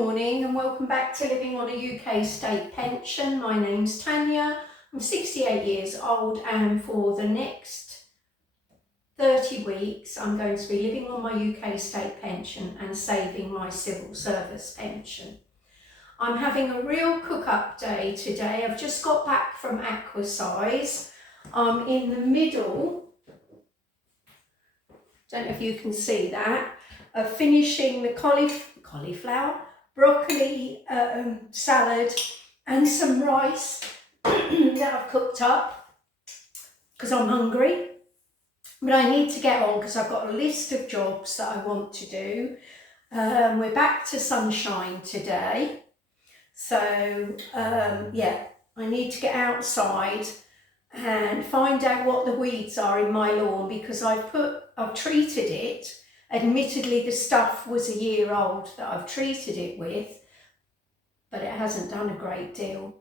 morning and welcome back to Living on a UK State Pension. My name's Tanya. I'm 68 years old and for the next 30 weeks I'm going to be living on my UK State Pension and saving my civil service pension. I'm having a real cook-up day today. I've just got back from Aquasize. I'm in the middle, don't know if you can see that, of finishing the cauliflower, broccoli salad and some rice that I've cooked up because I'm hungry. But I need to get on because I've got a list of jobs that I want to do. We're back to sunshine today. So yeah, I need to get outside and find out what the weeds are in my lawn because I've treated it. Admittedly, the stuff was a year old that I've treated it with, but it hasn't done a great deal.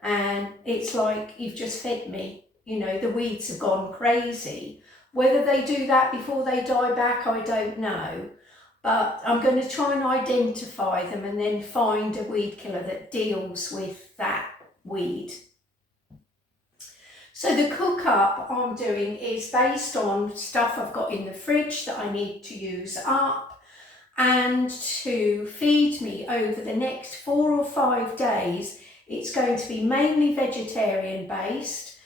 And it's like you've just fed me, you know, the weeds have gone crazy. Whether they do that before they die back, I don't know. But I'm going to try and identify them and then find a weed killer that deals with that weed. So the cook-up I'm doing is based on stuff I've got in the fridge that I need to use up and to feed me over the next 4 or 5 days. It's going to be mainly vegetarian based,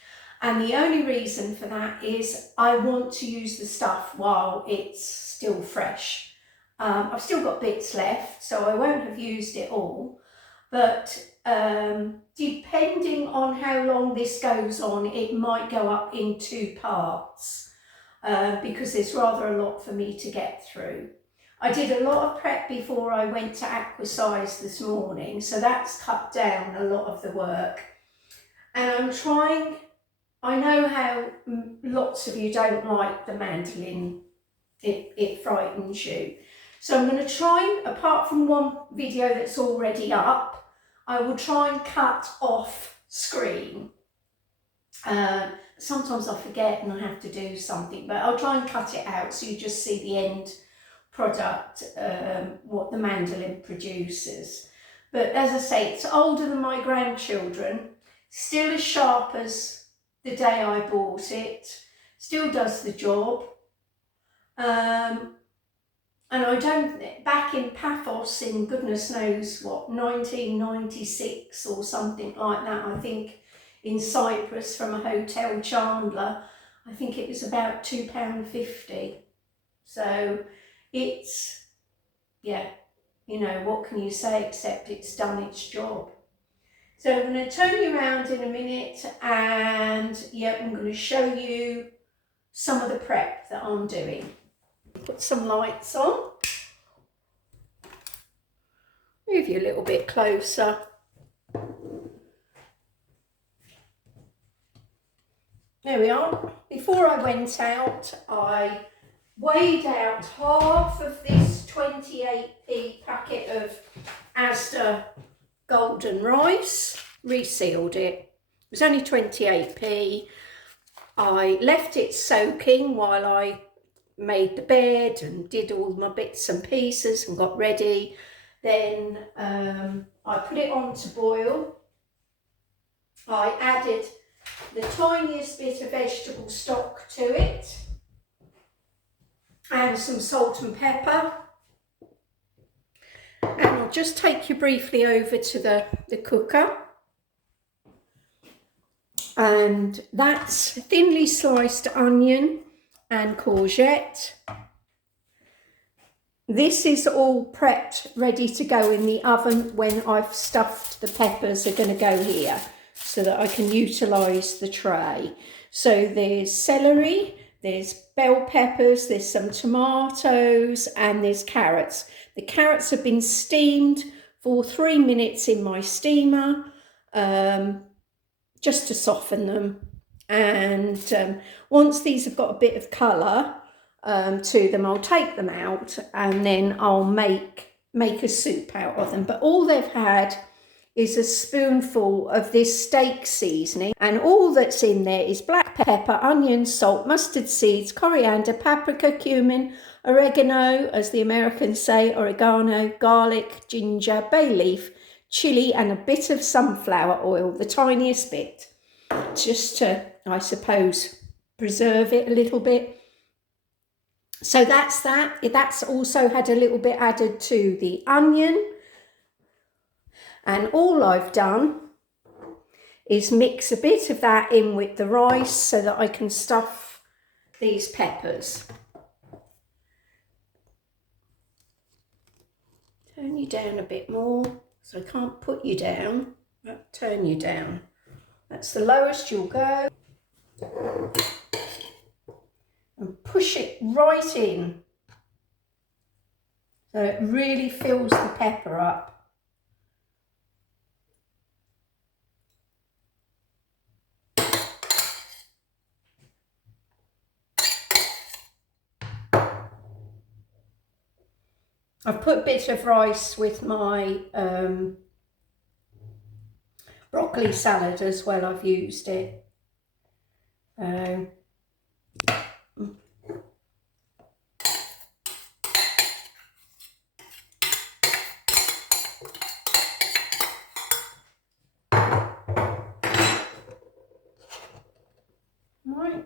and the only reason for that is I want to use the stuff while it's still fresh. I've still got bits left, so I won't have used it all, but depending on how long this goes on, it might go up in 2 parts because there's rather a lot for me to get through. I did a lot of prep before I went to Aquasize this morning, so that's cut down a lot of the work. And I'm trying, I know how lots of you don't like the mandolin, it frightens you. So I'm going to try, apart from one video that's already up, I will try and cut off screen. Sometimes I forget and I have to do something, but I'll try and cut it out so you just see the end product, what the mandolin produces. But as I say, it's older than my grandchildren, still as sharp as the day I bought it, still does the job. And I don't, back in Paphos in goodness knows what, 1996 or something like that, I think in Cyprus from a Hotel Chandler, I think it was about £2.50. So it's, yeah, you know, what can you say except it's done its job. So I'm going to turn you around in a minute and yeah, I'm going to show you some of the prep that I'm doing. Put some lights on. Move you a little bit closer. There we are. Before I went out, I weighed out half of this 28p packet of Asda golden rice, resealed it. It was only 28p. I left it soaking while I made the bed and did all my bits and pieces and got ready. Then I put it on to boil. I added the tiniest bit of vegetable stock to it and some salt and pepper. And I'll just take you briefly over to the cooker. And that's thinly sliced onion and courgette. This is all prepped, ready to go in the oven when I've stuffed the peppers are going to go here so that I can utilise the tray. So there's celery, there's bell peppers, there's some tomatoes and there's carrots. The carrots have been steamed for 3 minutes in my steamer just to soften them. And once these have got a bit of colour to them, I'll take them out and then I'll make a soup out of them. But all they've had is a spoonful of this steak seasoning, and all that's in there is black pepper, onion, salt, mustard seeds, coriander, paprika, cumin, oregano, as the Americans say, oregano, garlic, ginger, bay leaf, chili, and a bit of sunflower oil, the tiniest bit, just to, I suppose, preserve it a little bit. So that's that. That's also had a little bit added to the onion. And all I've done is mix a bit of that in with the rice so that I can stuff these peppers. Turn you down a bit more, so I can't put you down, but turn you down. That's the lowest you'll go. And push it right in so it really fills the pepper up. I've put a bit of rice with my broccoli salad as well. I've used it. Right.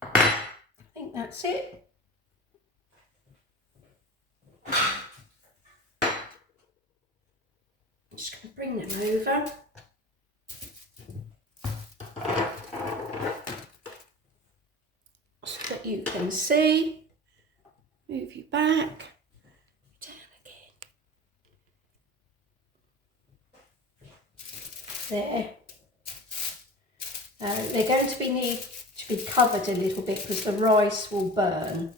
I think that's it. I'm just going to bring them over. So that you can see. Move you back. Down again. There. They're going to need to be covered a little bit because the rice will burn.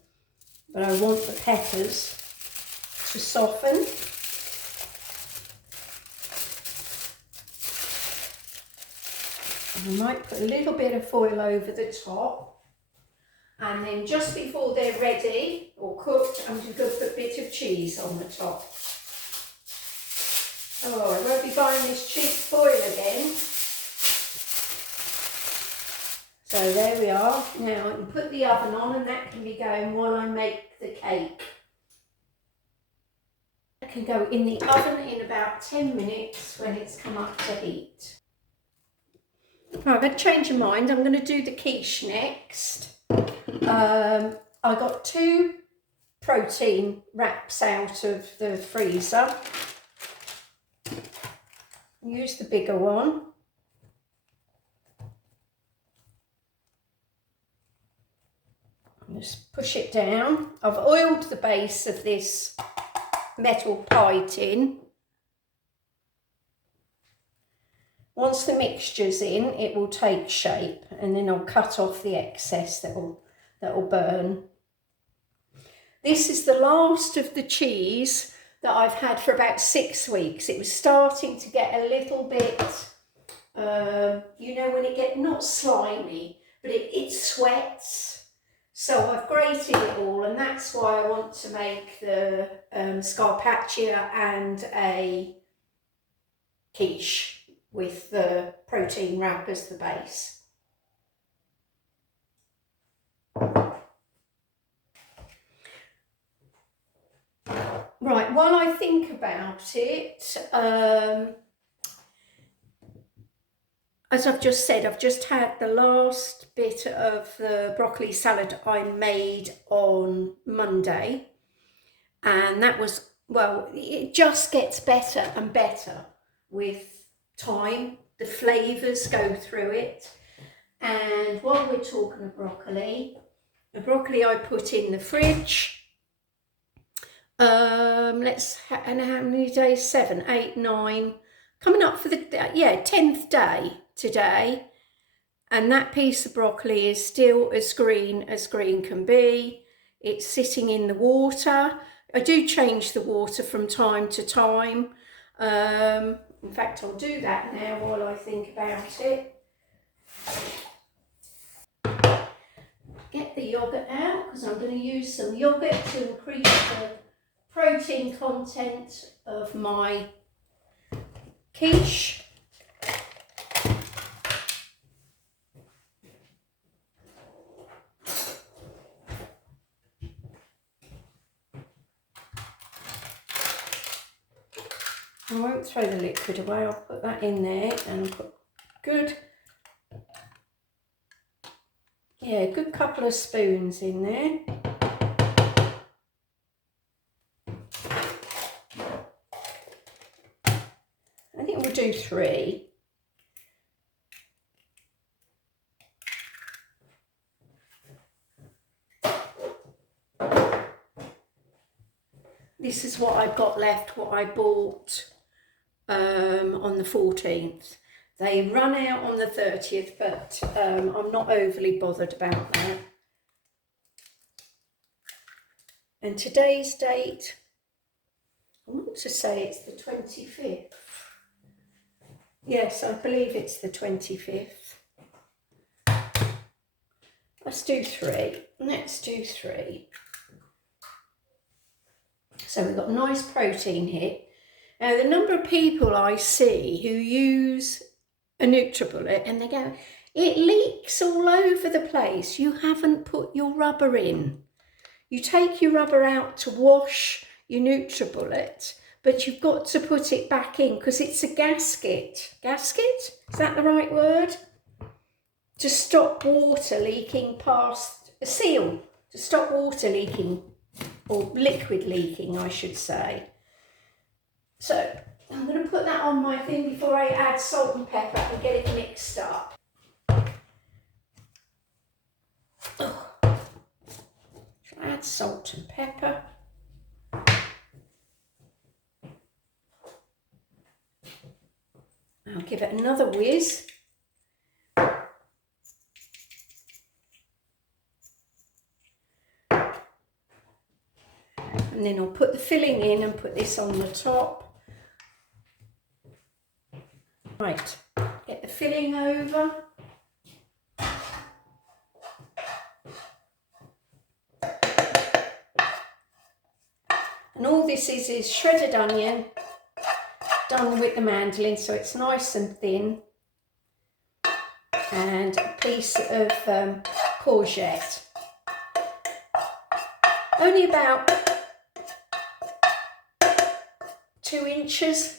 But I want the peppers to soften. And I might put a little bit of foil over the top. And then just before they're ready or cooked, I'm just going to put a bit of cheese on the top. Oh, I won't be buying this cheap foil again. So there we are. Now I can put the oven on and that can be going while I make the cake. It can go in the oven in about 10 minutes when it's come up to heat. Right, I've had a change of mind. I'm going to do the quiche next. I got 2 protein wraps out of the freezer. Use the bigger one. Just push it down. I've oiled the base of this metal pie tin. Once the mixture's in, it will take shape, and then I'll cut off the excess that'll burn. This is the last of the cheese that I've had for about 6 weeks. It was starting to get a little bit, you know, when it gets not slimy, but it sweats. So I've grated it all, and that's why I want to make the Scarpaccia and a quiche with the protein wrap as the base. Right, while I think about it, as I've just said, I've just had the last bit of the broccoli salad I made on Monday, and that was, well, it just gets better and better with time. The flavours go through it. And while we're talking of broccoli, the broccoli I put in the fridge. And how many days? 7, 8, 9. Coming up for the 10th day today. And that piece of broccoli is still as green can be. It's sitting in the water. I do change the water from time to time. In fact, I'll do that now while I think about it. Get the yoghurt out because I'm going to use some yoghurt to increase the protein content of my quiche. I won't throw the liquid away, I'll put that in there and put good couple of spoons in there. I think we'll do 3. This is what I've got left, what I bought on the 14th. They run out on the 30th, but I'm not overly bothered about that. And today's date, I want to say it's the 25th. Yes, I believe it's the 25th. Let's do 3. Let's do 3. So we've got a nice protein hit. Now, the number of people I see who use a NutriBullet and they go, it leaks all over the place. You haven't put your rubber in. You take your rubber out to wash your NutriBullet, but you've got to put it back in because it's a gasket. Gasket? Is that the right word? To stop water leaking past a seal. To stop water leaking, or liquid leaking, I should say. So I'm going to put that on my thing before I add salt and pepper and get it mixed up. Oh. Add salt and pepper. I'll give it another whiz. And then I'll put the filling in and put this on the top. Right, get the filling over. And all this is shredded onion done with the mandolin, so it's nice and thin. And a piece of courgette. Only about 2 inches.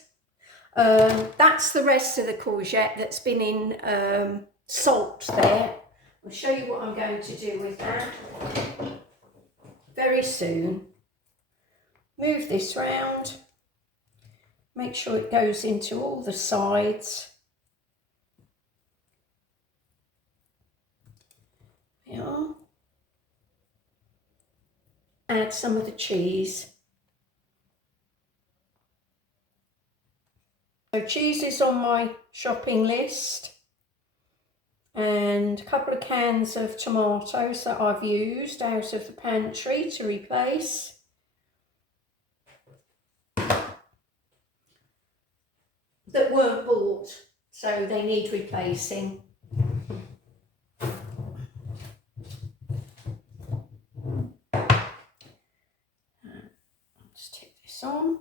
That's the rest of the courgette that's been in salt there. I'll show you what I'm going to do with that very soon. Move this round. Make sure it goes into all the sides. There we are. Add some of the cheese. So cheese is on my shopping list, and a couple of cans of tomatoes that I've used out of the pantry to replace. That weren't bought, so they need replacing. Let's take this on.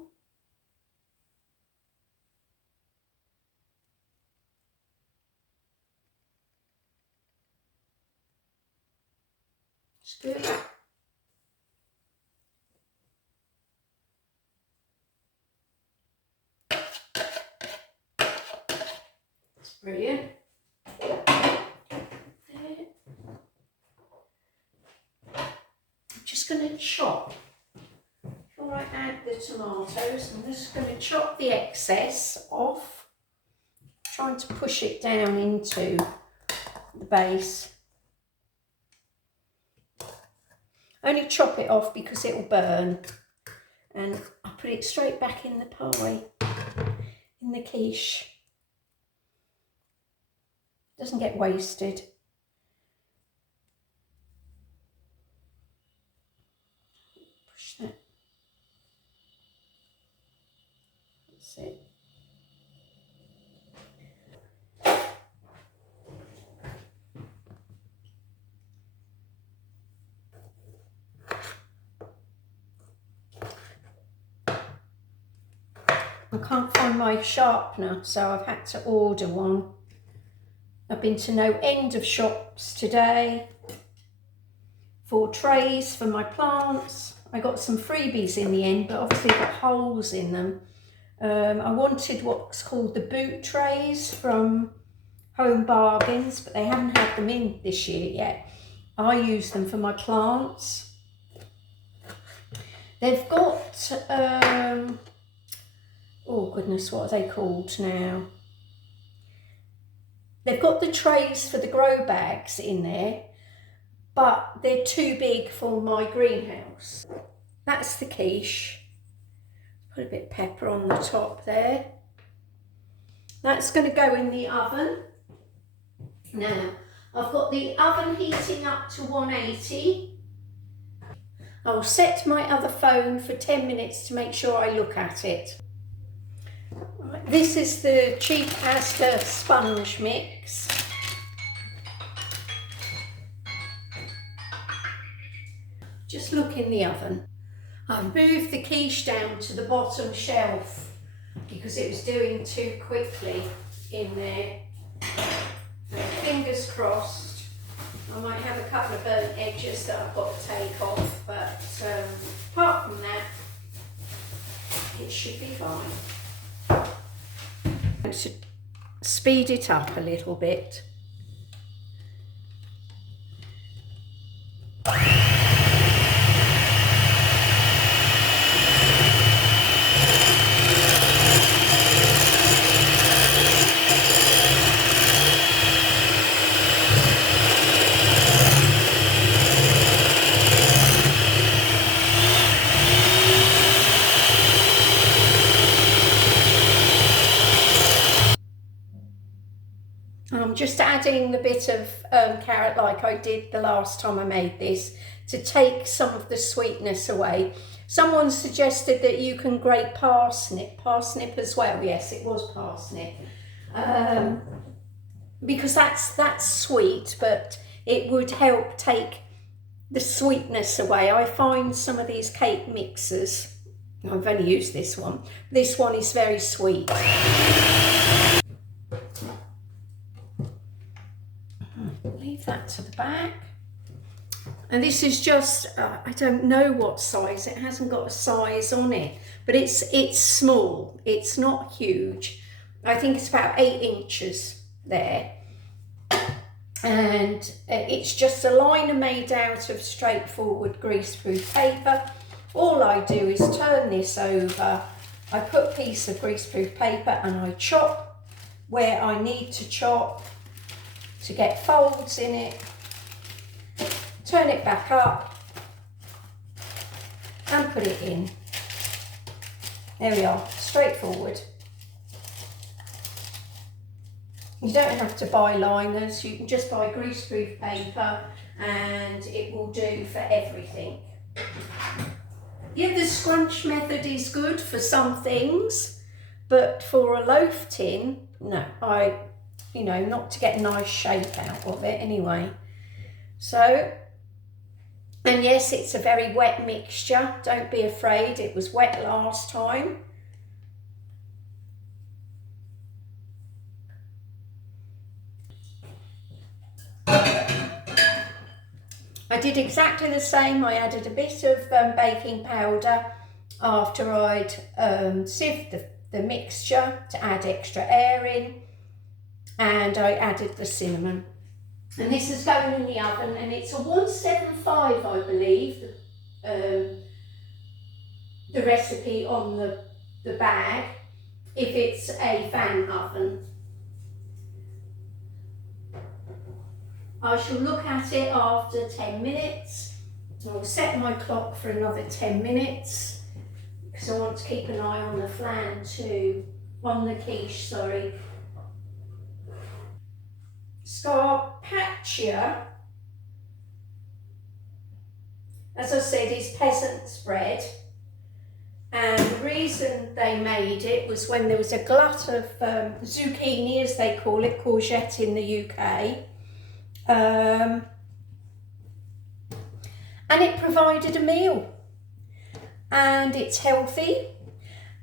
It's good. Brilliant. There. I'm just going to chop. Before I add the tomatoes, I'm just going to chop the excess off. Trying to push it down into the base. Only chop it off because it will burn. And I'll put it straight back in the pie, in the quiche. Doesn't get wasted. Push that. That's it. I can't find my sharpener, so I've had to order one. I've been to no end of shops today for trays for my plants. I got some freebies in the end, but obviously got holes in them. I wanted what's called the boot trays from Home Bargains, but they haven't had them in this year yet. I use them for my plants. They've got, oh goodness, what are they called now? They've got the trays for the grow bags in there, but they're too big for my greenhouse. That's the quiche. Put a bit of pepper on the top there. That's going to go in the oven. Now, I've got the oven heating up to 180. I'll set my other phone for 10 minutes to make sure I look at it. Right, this is the cheap Asda sponge mix. Just look in the oven. I've moved the quiche down to the bottom shelf because it was doing too quickly in there. Fingers crossed. I might have a couple of burnt edges that I've got to take off, but apart from that, it should be fine. I should speed it up a little bit. I'm just adding a bit of carrot like I did the last time I made this to take some of the sweetness away. Someone suggested that you can grate parsnip as well. Yes, it was parsnip. Because that's sweet, but it would help take the sweetness away. I find some of these cake mixers, I've only used this one is very sweet. Leave that to the back. And this is just, I don't know what size, it hasn't got a size on it, but it's small, it's not huge. I think it's about 8 inches there. And it's just a liner made out of straightforward greaseproof paper. All I do is turn this over, I put a piece of greaseproof paper and I chop where I need to chop to get folds in it, turn it back up and put it in. There we are, straightforward. You don't have to buy liners, you can just buy greaseproof paper and it will do for everything. Yeah, the scrunch method is good for some things, but for a loaf tin, no, not to get a nice shape out of it anyway. So, and yes, it's a very wet mixture. Don't be afraid, it was wet last time. I did exactly the same. I added a bit of baking powder after I'd sieved the mixture to add extra air in. And I added the cinnamon. And this is going in the oven, and it's a 175, I believe, the recipe on the bag, if it's a fan oven. I shall look at it after 10 minutes. I'll set my clock for another 10 minutes because I want to keep an eye on the flan too, on the quiche, sorry. Scarpaccia, as I said, is peasant's bread, and the reason they made it was when there was a glut of zucchini, as they call it, courgette in the UK, and it provided a meal, and it's healthy.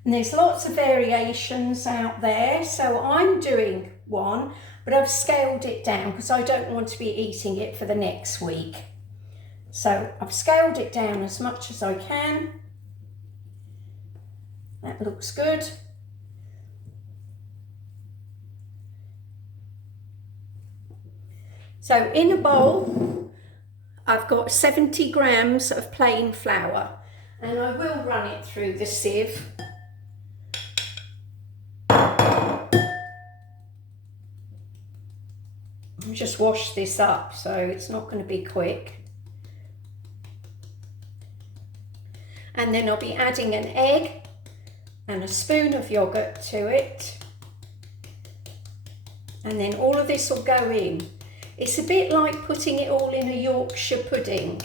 And there's lots of variations out there, so I'm doing one, but I've scaled it down because I don't want to be eating it for the next week. So I've scaled it down as much as I can. That looks good. So in a bowl, I've got 70 grams of plain flour, and I will run it through the sieve. Just wash this up, so it's not going to be quick. And then I'll be adding an egg and a spoon of yogurt to it. And then all of this will go in. It's a bit like putting it all in a Yorkshire pudding.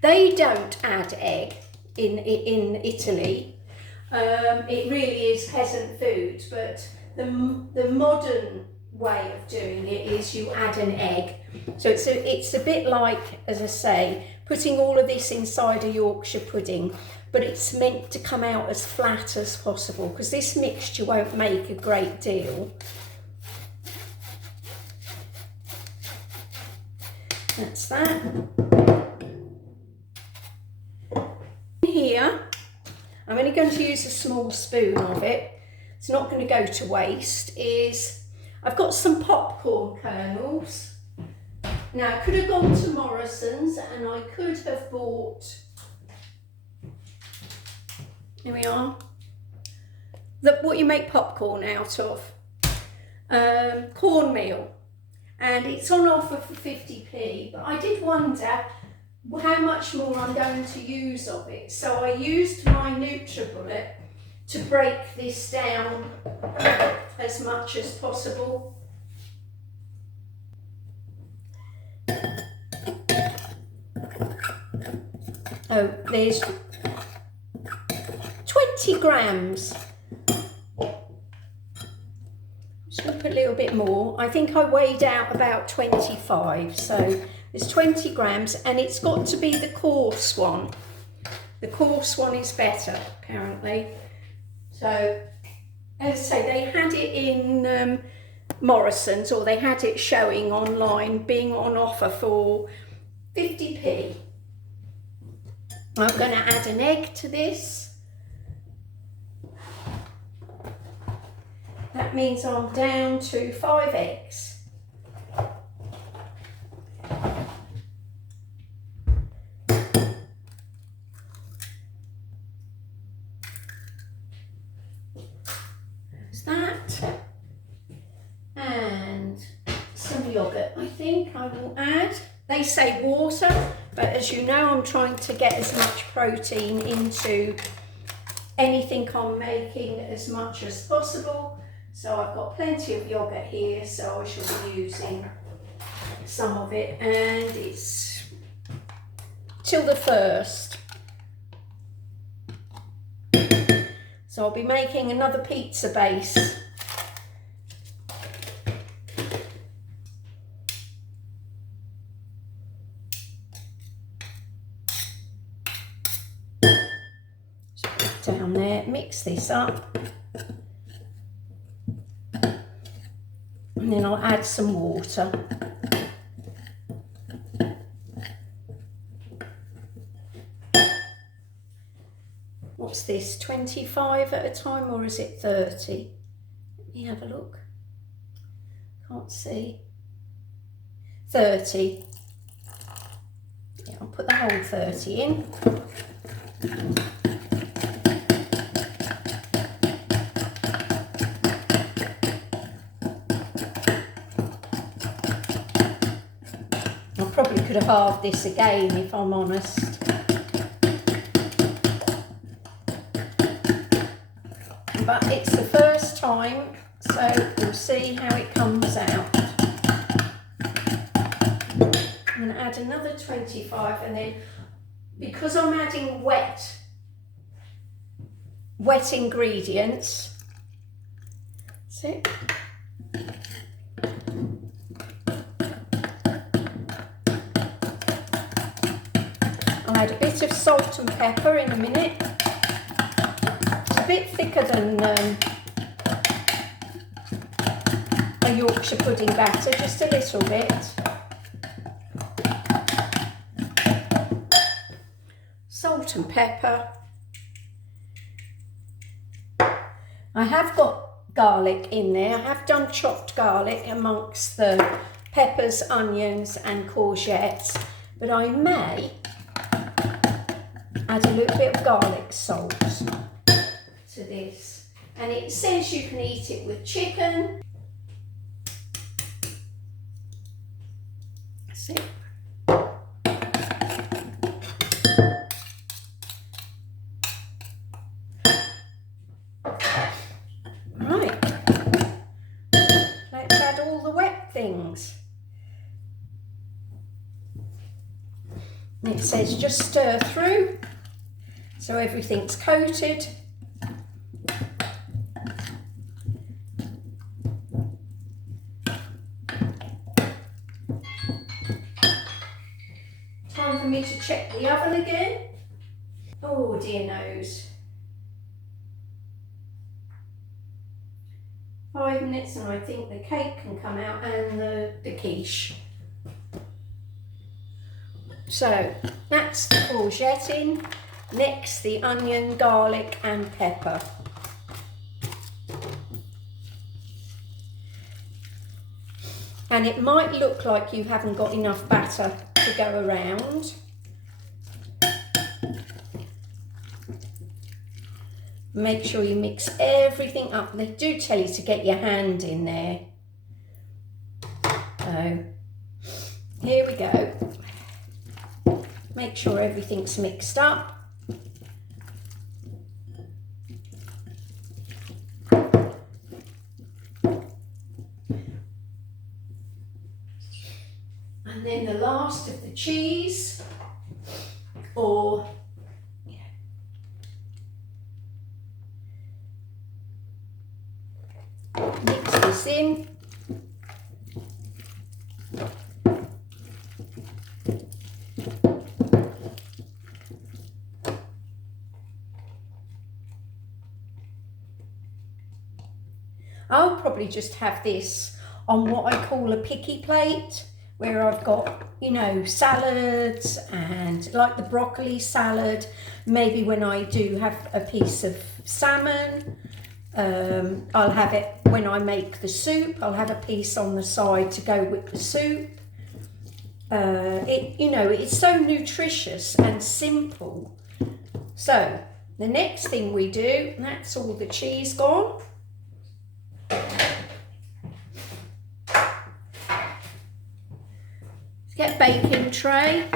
They don't add egg in Italy. It really is peasant food, but the modern way of doing it is you add an egg. So it's a bit like, as I say, putting all of this inside a Yorkshire pudding, but it's meant to come out as flat as possible because this mixture won't make a great deal. That's that. Here, I'm only going to use a small spoon of it. It's not going to go to waste. I've got some popcorn kernels. Now I could have gone to Morrison's and I could have bought, here we are, what you make popcorn out of, cornmeal. And it's on offer for 50p, but I did wonder how much more I'm going to use of it. So I used my NutriBullet to break this down as much as possible. Oh, there's 20 grams. Just going to put a little bit more. I think I weighed out about 25, so there's 20 grams, and it's got to be the coarse one. The coarse one is better, apparently. So, as I say, they had it in Morrison's, or they had it showing online, being on offer for 50p. I'm going to add an egg to this. That means I'm down to 5 eggs. There's that. And some yogurt, I think I will add. They say water, but as you know, I'm trying to get as much protein into anything I'm making as much as possible. So I've got plenty of yogurt here, so I shall be using some of it, and it's till the 1st. So I'll be making another pizza base. Just put it down there, mix this up. And then I'll add some water. What's this, 25 at a time, or is it 30? Let me have a look. Can't see. 30. Yeah, I'll put the whole 30 in. Probably could have halved this again if I'm honest. But it's the first time, so we'll see how it comes out. I'm going to add another 25, and then because I'm adding wet ingredients, that's it. I'll add a bit of salt and pepper in a minute to a bit thicker than a Yorkshire pudding batter, just a little bit. Salt and pepper. I have got garlic in there. I have done chopped garlic amongst the peppers, onions and courgettes, but I may add a little bit of garlic salt to this. And it says you can eat it with chicken. That's it. Right, let's add all the wet things. And it says just stir through so everything's coated. Time for me to check the oven again. Oh dear knows. 5 minutes and I think the cake can come out and the quiche. So that's the courgette in. Next the onion, garlic and pepper. And it might look like you haven't got enough batter to go around. Make sure you mix everything up. They do tell you to get your hand in there. So here we go. Make sure everything's mixed up. And then the last of the cheese, or mix this in. I'll probably just have this on what I call a picky plate, where I've got, you know, salads and like the broccoli salad. Maybe when I do have a piece of salmon, I'll have it when I make the soup. I'll have a piece on the side to go with the soup. You know, it's so nutritious and simple. So the next thing we do, that's all the cheese gone. Get baking tray.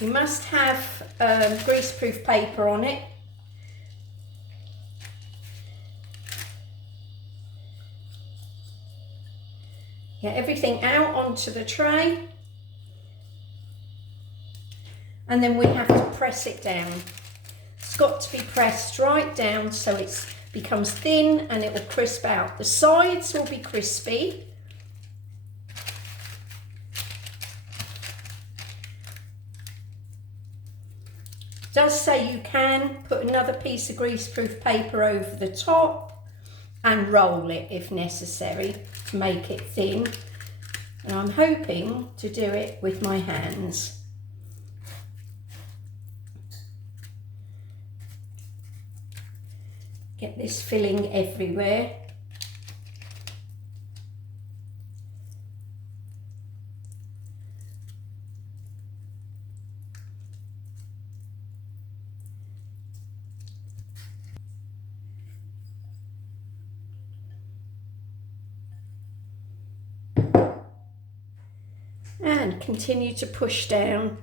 You must have greaseproof paper on it. Get everything out onto the tray. And then we have to press it down. It's got to be pressed right down so it becomes thin and it will crisp out. The sides will be crispy. It does say you can put another piece of greaseproof paper over the top and roll it if necessary to make it thin. And I'm hoping to do it with my hands. Get this filling everywhere. And continue to push down.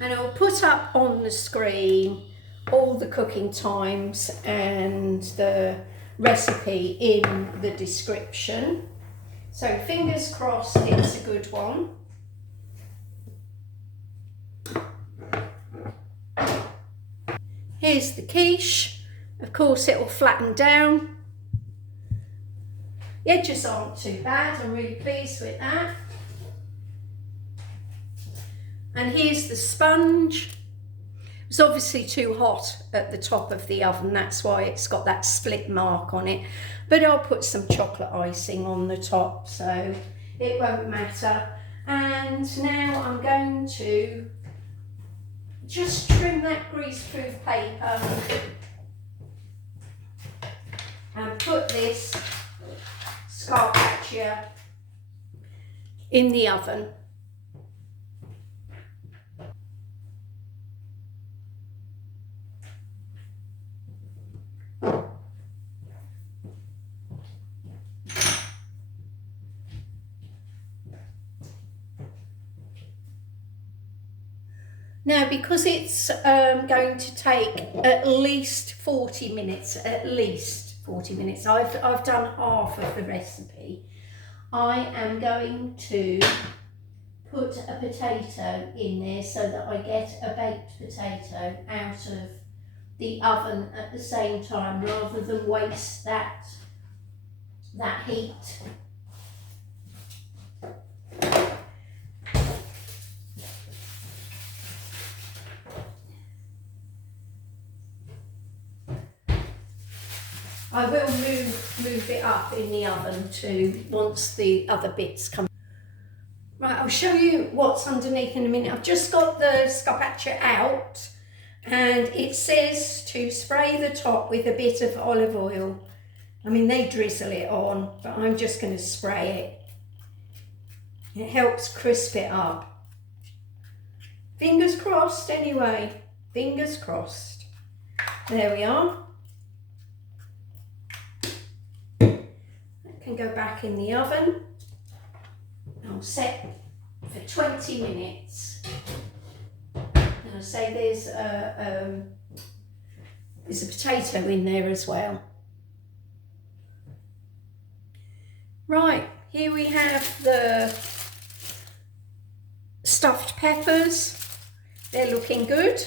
And I'll put up on the screen all the cooking times and the recipe in the description. So fingers crossed it's a good one. Here's the quiche. Of course it will flatten down. The edges aren't too bad, I'm really pleased with that. And here's the sponge. It was obviously too hot at the top of the oven, that's why it's got that split mark on it. But I'll put some chocolate icing on the top, so it won't matter. And now I'm going to just trim that greaseproof paper and put this Scarpaccia in the oven. Now, because it's going to take at least 40 minutes, I've done half of the recipe. I am going to put a potato in there so that I get a baked potato out of the oven at the same time, rather than waste that heat. I will move it up in the oven too once the other bits come. Right, I'll show you what's underneath in a minute. I've just got the Scarpaccia out and it says to spray the top with a bit of olive oil. I mean, they drizzle it on, but I'm just going to spray it. It helps crisp it up. Fingers crossed anyway, fingers crossed. There we are. Can go back in the oven. I'll set for 20 minutes. And I'll say there's a potato in there as well. Right, here we have the stuffed peppers. They're looking good,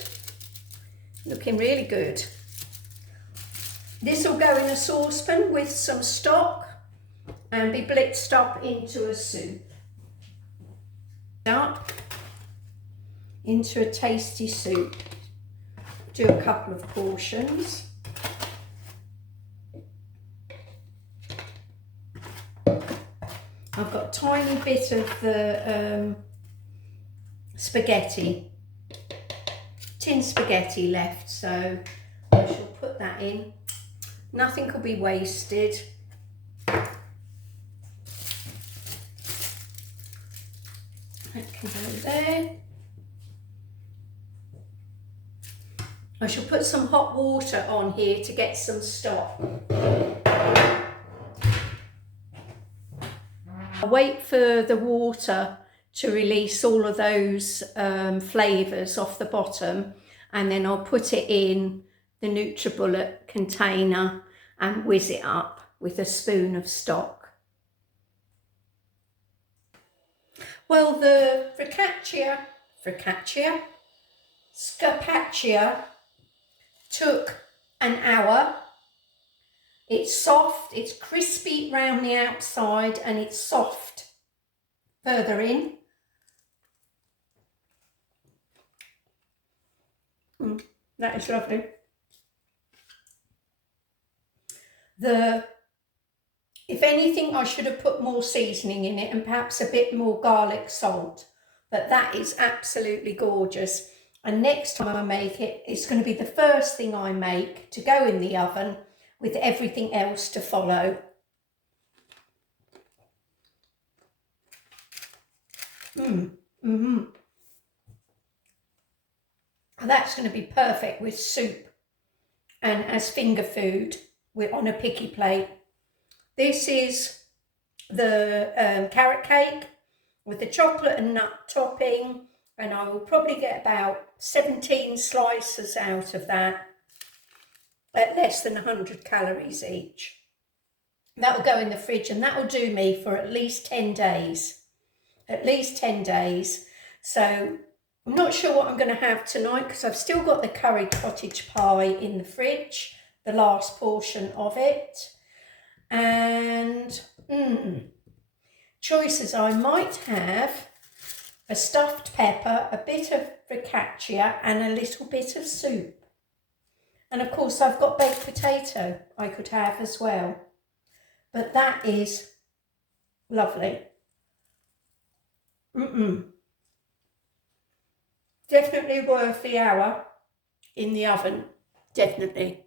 looking really good. This will go in a saucepan with some stock and be blitzed up into a soup. Up into a tasty soup. Do a couple of portions. I've got a tiny bit of the spaghetti, tin spaghetti left, so I shall put that in. Nothing will be wasted. That can go there. I shall put some hot water on here to get some stock. I'll wait for the water to release all of those flavours off the bottom, and then I'll put it in the NutriBullet container and whiz it up with a spoon of stock. Well, the Scarpaccia took an hour. It's soft, it's crispy round the outside and it's soft further in. That is lovely. If anything, I should have put more seasoning in it and perhaps a bit more garlic salt, but that is absolutely gorgeous. And next time I make it, it's going to be the first thing I make to go in the oven with everything else to follow. That's going to be perfect with soup and as finger food on a picky plate. This is the carrot cake with the chocolate and nut topping, and I will probably get about 17 slices out of that at less than 100 calories each. That will go in the fridge, and that will do me for at least 10 days. At least 10 days. So I'm not sure what I'm going to have tonight because I've still got the curried cottage pie in the fridge, the last portion of it. And choices, I might have a stuffed pepper, a bit of focaccia and a little bit of soup. And of course I've got baked potato I could have as well. But that is lovely. Definitely worth the hour in the oven, definitely.